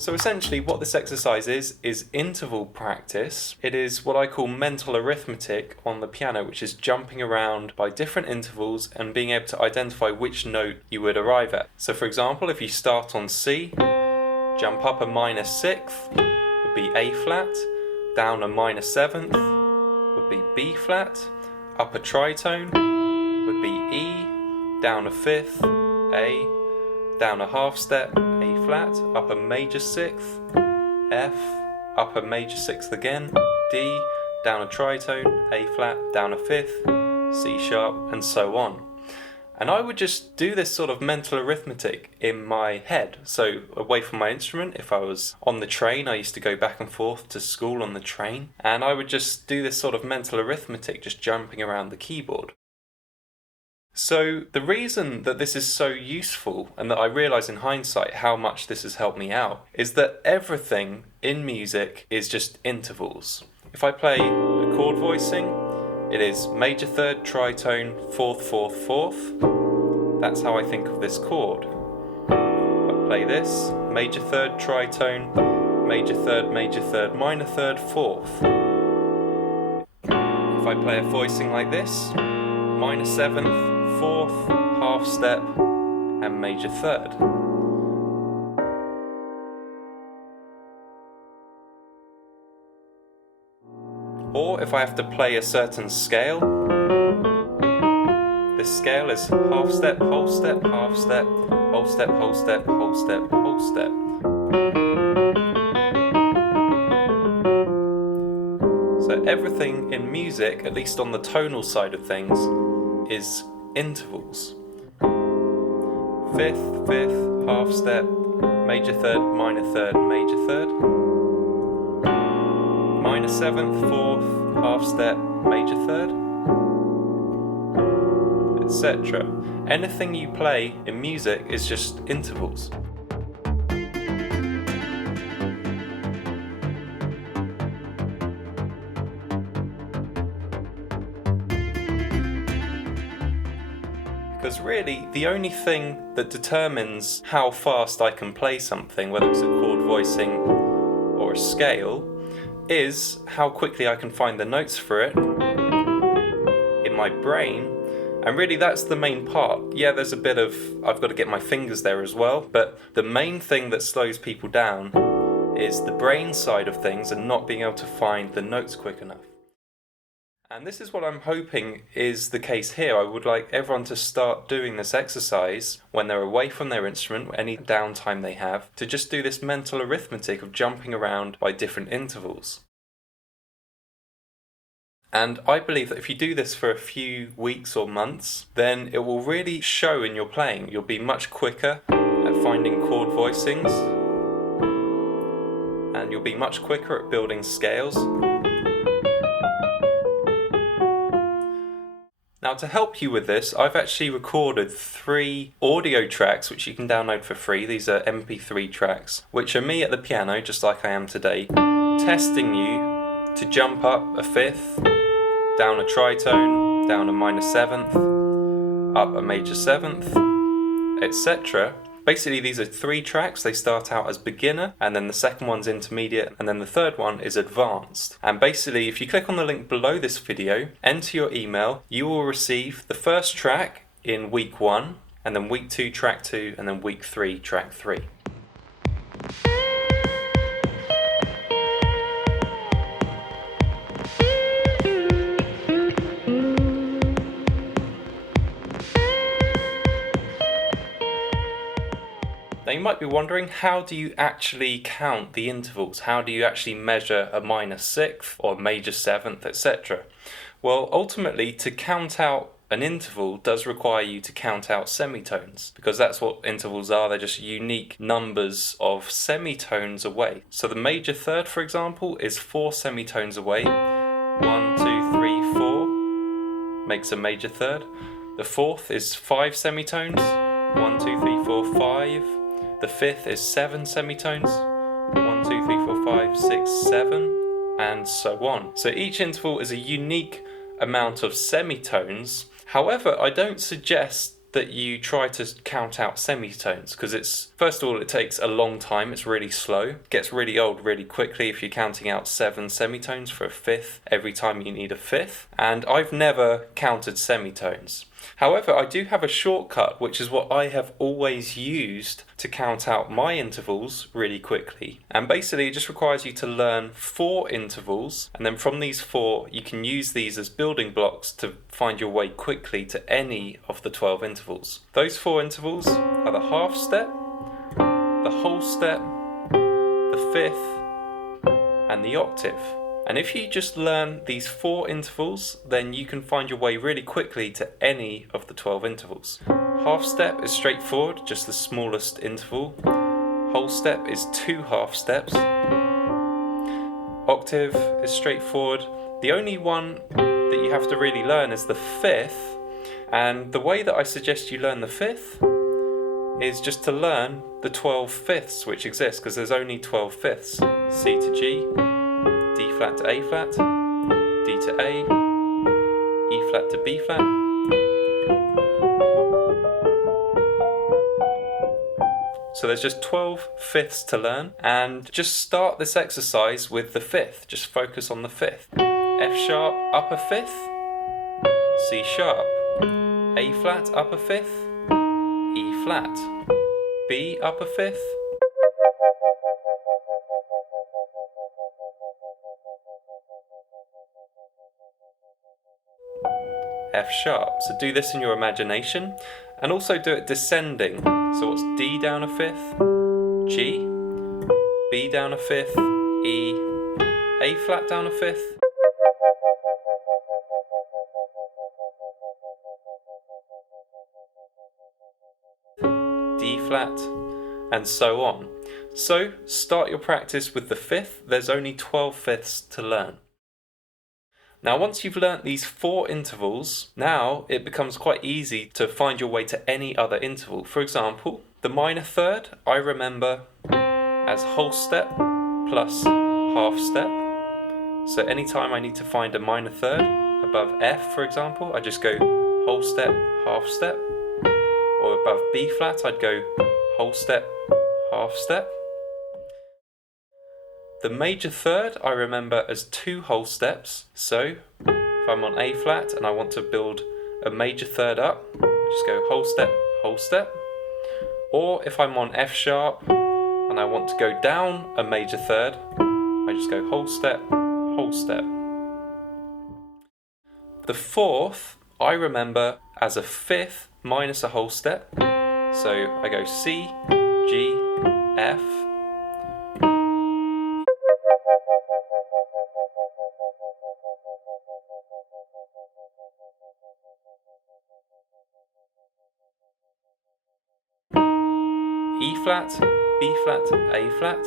So essentially what this exercise is interval practice. It is what I call mental arithmetic on the piano, which is jumping around by different intervals and being able to identify which note you would arrive at. So for example, if you start on C, jump up a minor sixth would be A flat, down a minor seventh would be B flat, up a tritone would be E, down a fifth, A, down a half step, A flat, up a major sixth, F, up a major sixth again, D, down a tritone, A flat, down a fifth, C sharp, and so on. And I would just do this sort of mental arithmetic in my head, so away from my instrument. If I was on the train, I used to go back and forth to school on the train, and I would just do this sort of mental arithmetic, just jumping around the keyboard. So the reason that this is so useful, and that I realise in hindsight how much this has helped me out, is that everything in music is just intervals. If I play a chord voicing, it is major third, tritone, fourth, fourth, fourth. That's how I think of this chord. If I play this, major third, tritone, major third, minor third, fourth. If I play a voicing like this, minor seventh, fourth, half step, and major third. Or if I have to play a certain scale, this scale is half step, whole step, half step, whole step, whole step, whole step, whole step. So everything in music, at least on the tonal side of things, is intervals. Fifth, fifth, half step, major third, major third. Minor seventh, fourth, half step, major third, etc. Anything you play in music is just intervals. Because really, the only thing that determines how fast I can play something, whether it's a chord voicing or a scale, is how quickly I can find the notes for it in my brain. And really that's the main part. Yeah, there's a bit of, I've got to get my fingers there as well, but the main thing that slows people down is the brain side of things and not being able to find the notes quick enough. And this is what I'm hoping is the case here. I would like everyone to start doing this exercise when they're away from their instrument, any downtime they have, to just do this mental arithmetic of jumping around by different intervals. And I believe that if you do this for a few weeks or months, then it will really show in your playing. You'll be much quicker at finding chord voicings, and you'll be much quicker at building scales. Now, to help you with this, I've actually recorded 3 audio tracks which you can download for free. These are MP3 tracks, which are me at the piano, just like I am today, testing you to jump up a fifth, down a tritone, down a minor seventh, up a major seventh, etc. Basically, these are 3 tracks. They start out as beginner, and then the second one's intermediate, and then the third one is advanced. And basically, if you click on the link below this video, enter your email, you will receive the first track in week 1, and then week 2, track 2, and then week 3, track 3. Now you might be wondering, how do you actually count the intervals? How do you actually measure a minor sixth or major seventh, etc.? Well, ultimately, to count out an interval does require you to count out semitones, because that's what intervals are. They're just unique numbers of semitones away. So the major third, for example, is 4 semitones away. 1, 2, 3, 4 makes a major third. The fourth is 5 semitones. 1, 2, 3, 4, 5. The fifth is 7 semitones. 1, 2, 3, 4, 5, 6, 7, and so on. So each interval is a unique amount of semitones. However, I don't suggest that you try to count out semitones, because it's, first of all, it takes a long time, it's really slow, it gets really old really quickly if you're counting out 7 semitones for a fifth every time you need a fifth, and I've never counted semitones. However, I do have a shortcut, which is what I have always used to count out my intervals really quickly. And basically it just requires you to learn 4 intervals, and then from these 4 you can use these as building blocks to find your way quickly to any of the 12 intervals. Those 4 intervals are the half step, the whole step, the fifth, and the octave. And if you just learn these 4 intervals, then you can find your way really quickly to any of the 12 intervals. Half step is straightforward, just the smallest interval. Whole step is 2 half steps. Octave is straightforward. The only one that you have to really learn is the fifth. And the way that I suggest you learn the fifth is just to learn the 12 fifths which exist, because there's only 12 fifths. C to G, D flat to A flat, D to A, E flat to B flat. So there's just 12 fifths to learn, and just start this exercise with the fifth. Just focus on the fifth. F sharp upper fifth, C sharp, A flat upper fifth, E flat, B upper fifth, F sharp. So do this in your imagination, and also do it descending. So what's D down a fifth, G, B down a fifth, E, A flat down a fifth, D flat, and so on. So start your practice with the fifth. There's only 12 fifths to learn. Now once you've learnt these 4 intervals, now it becomes quite easy to find your way to any other interval. For example, the minor third I remember as whole step plus half step. So anytime I need to find a minor third above F, for example, I just go whole step, half step. Or above B flat, I'd go whole step, half step. The major third I remember as 2 whole steps. So if I'm on A flat and I want to build a major third up, I just go whole step, whole step. Or if I'm on F sharp and I want to go down a major third, I just go whole step, whole step. The fourth I remember as a fifth minus a whole step. So I go C, G, F, E flat, B flat, A flat,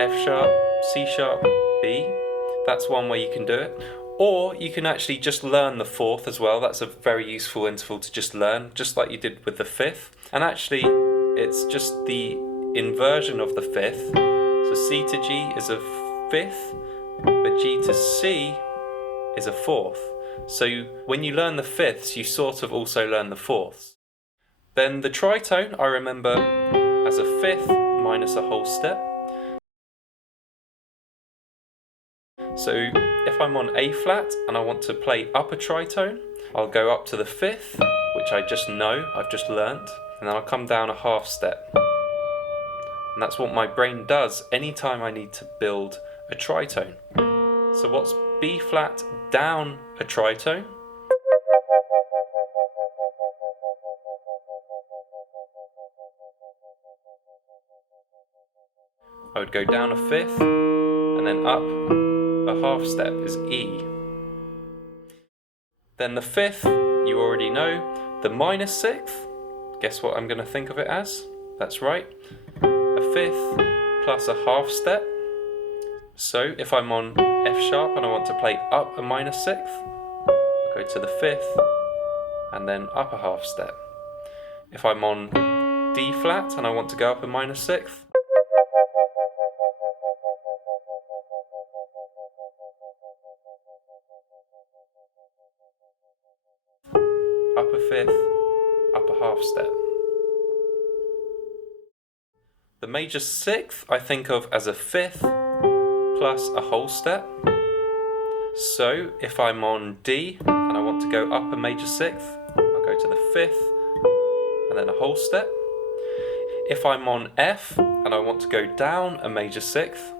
F sharp, C sharp, B. That's one way you can do it. Or you can actually just learn the fourth as well. That's a very useful interval to just learn, just like you did with the fifth. And actually, it's just the inversion of the fifth. So C to G is a fifth, but G to C is a fourth. So when you learn the fifths, you sort of also learn the fourths. Then the tritone I remember as a fifth minus a whole step. So if I'm on A flat and I want to play up a tritone, I'll go up to the fifth, which I just know, I've just learnt, and then I'll come down a half step. And that's what my brain does anytime I need to build a tritone. So what's B flat down a tritone? I would go down a fifth and then up a half step is E. Then the fifth, you already know. The minor sixth, guess what I'm going to think of it as? That's right, a fifth plus a half step. So if I'm on F sharp and I want to play up a minor sixth, I'll go to the fifth and then up a half step. If I'm on D flat and I want to go up a minor sixth, up a fifth, up a half step. The major sixth I think of as a fifth plus a whole step. So if I'm on D and I want to go up a major sixth, I'll go to the fifth and then a whole step. If I'm on F and I want to go down a major sixth,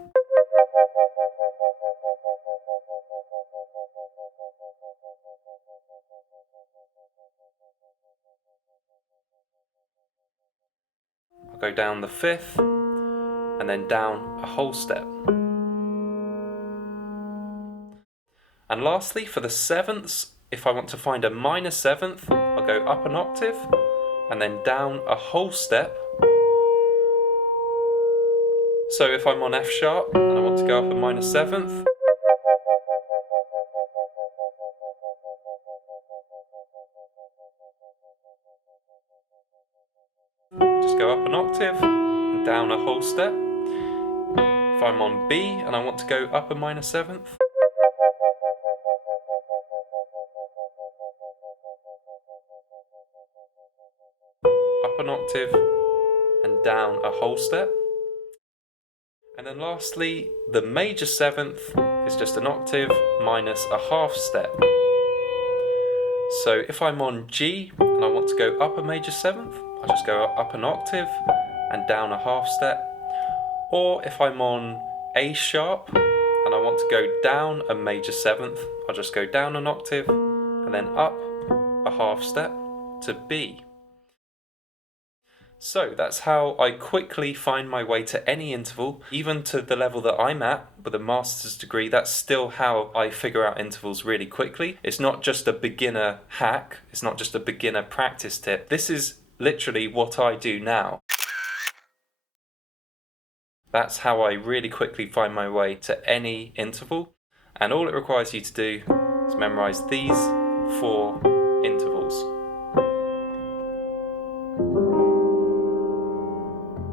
I'll go down the fifth and then down a whole step. And lastly, for the sevenths, if I want to find a minor seventh, I'll go up an octave and then down a whole step. So if I'm on F sharp and I want to go up a minor seventh, just go up an octave and down a whole step. If I'm on B and I want to go up a minor seventh, up an octave and down a whole step. And then lastly, the major seventh is just an octave minus a half step. So if I'm on G and I want to go up a major seventh, I'll just go up an octave and down a half step. Or if I'm on A sharp and I want to go down a major seventh, I'll just go down an octave and then up a half step to B. So that's how I quickly find my way to any interval, even to the level that I'm at with a master's degree. That's still how I figure out intervals really quickly. It's not just a beginner hack, it's not just a beginner practice tip. This is literally what I do now. That's how I really quickly find my way to any interval, and all it requires you to do is memorize these 4 intervals.